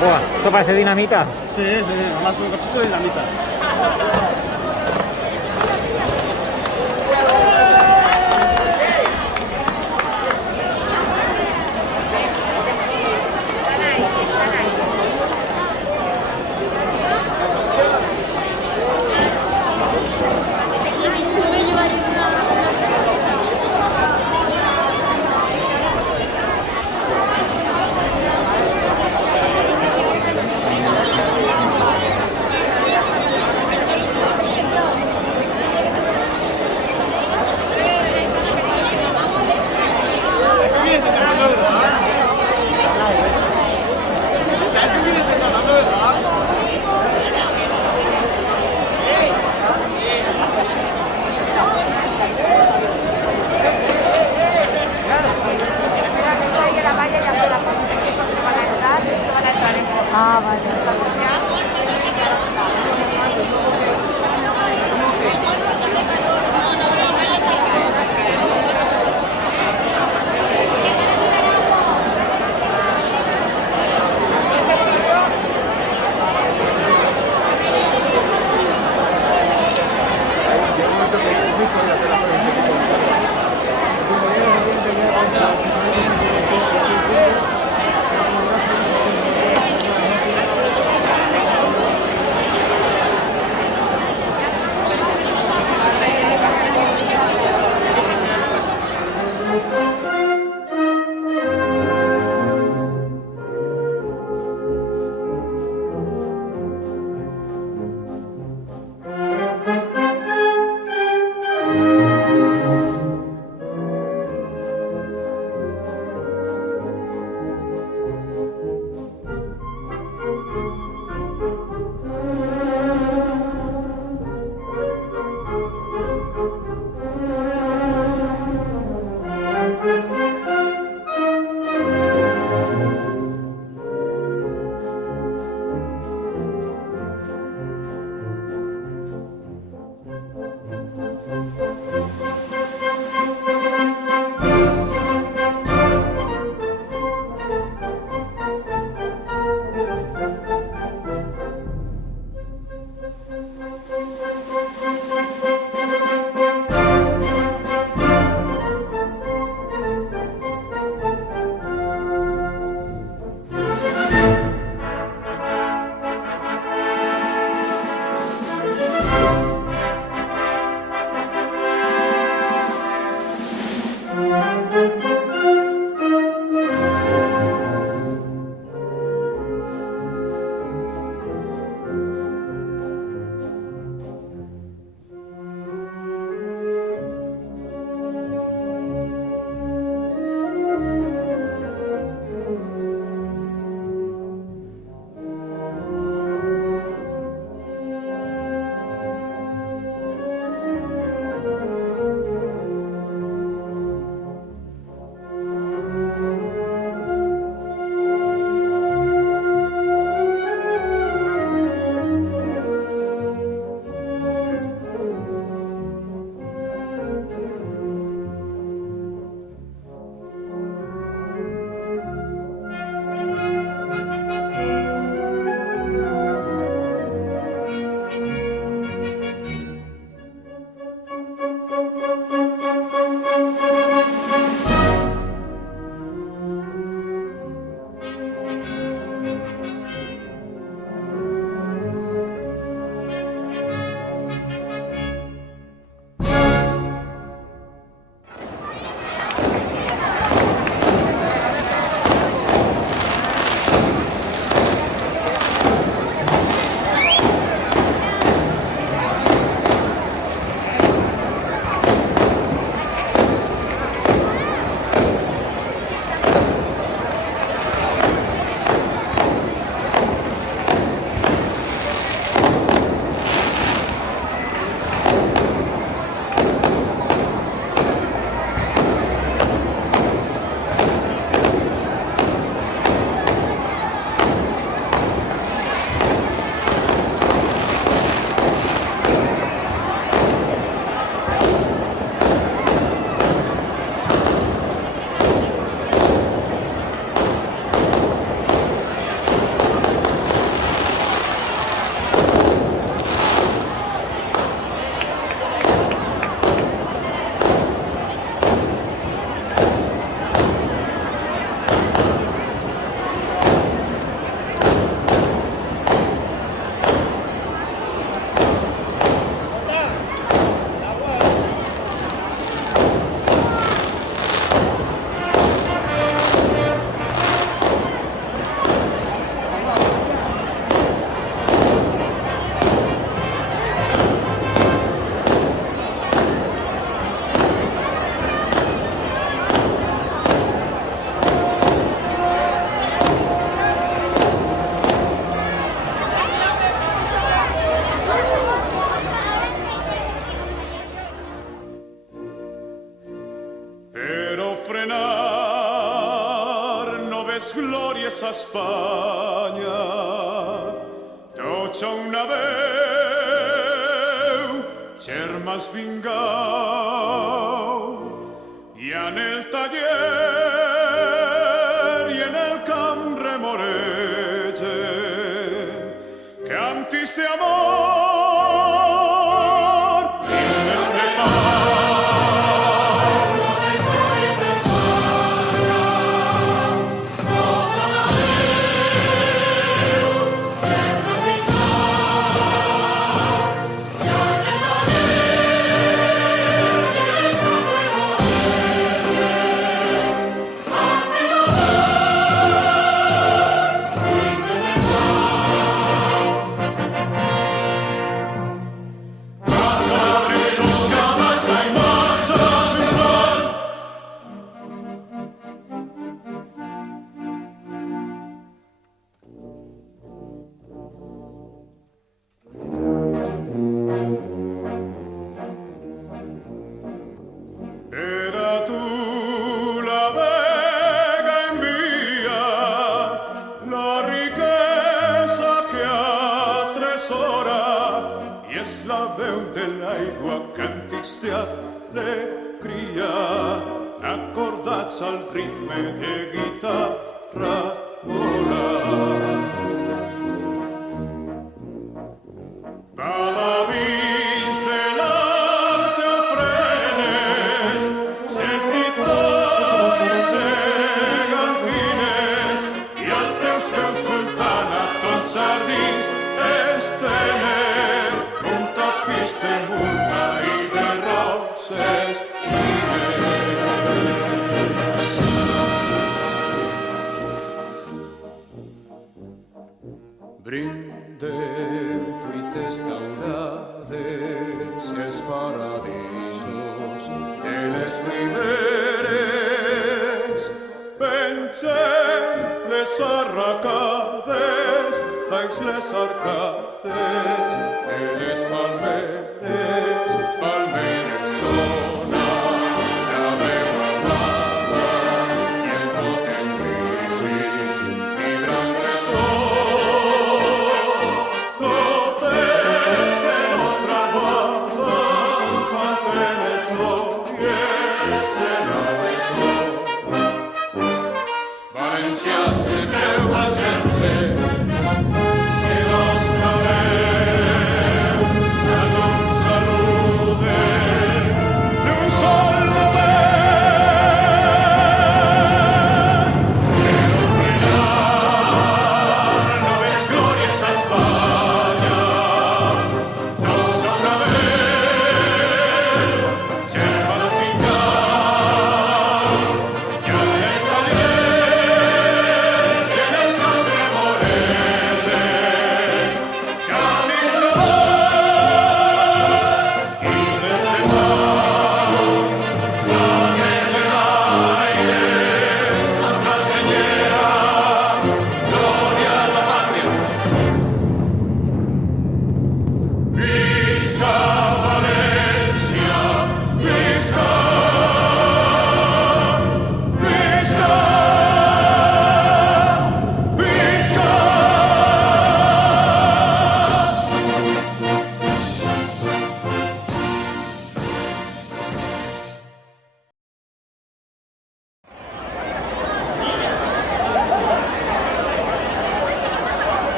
Buah, eso parece dinamita. Sí, además un cartucho de dinamita. Ah, vale. sa Espanya. Tots a una veu, germans vingueu, i en el taller i en el camp remoregen cantis d'amor himnes de d'alegria, acordats al ritme de guitarra vola. Paladins de l'art ofrenen ses victòries gegantines i els teus peus sultana tots jardins estenen un tapís de multa i de roses brinde fruites daurades els paradisos de les riberes pengen les arracades baix les arcades de les palmeres sona la veu amada i el potent vici vibran ressò.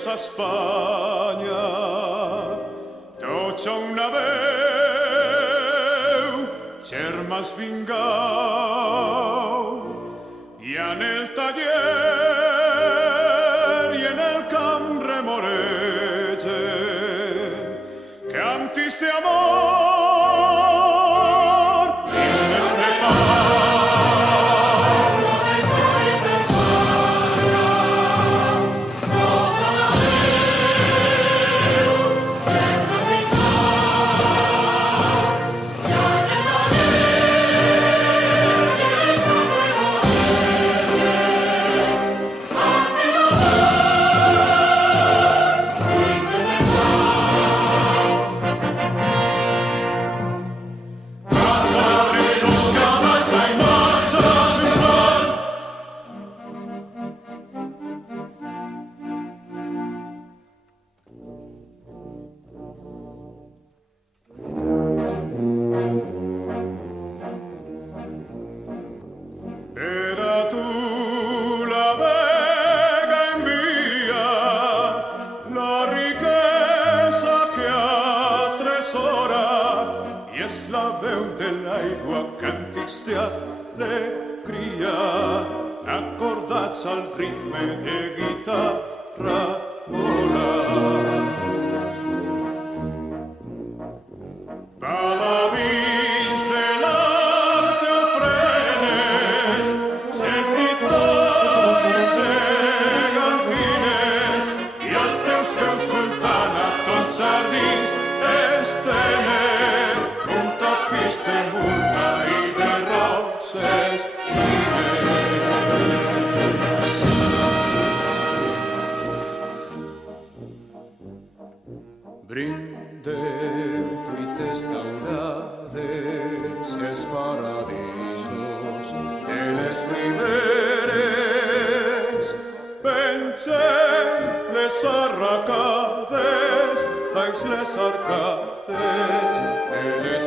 sa Espanya. Tots una veu, germans vingueu, i en el taller i en el camp remoregen cantis d'amor i de pau. Era tu la vega envia, la riquesa que atresora, i és la veu de l'aigua càntics d'alegria, acordats al ritme de guitarra vola. Paladins de l'art ofrenen ses victòries gegantines i els teus peus, sultana, tots jardins estenen un tapís de murta i de roses fines. Brindem fruites daurades, els paradisos de les riberes. Pengem les arracades, baix les arcades de les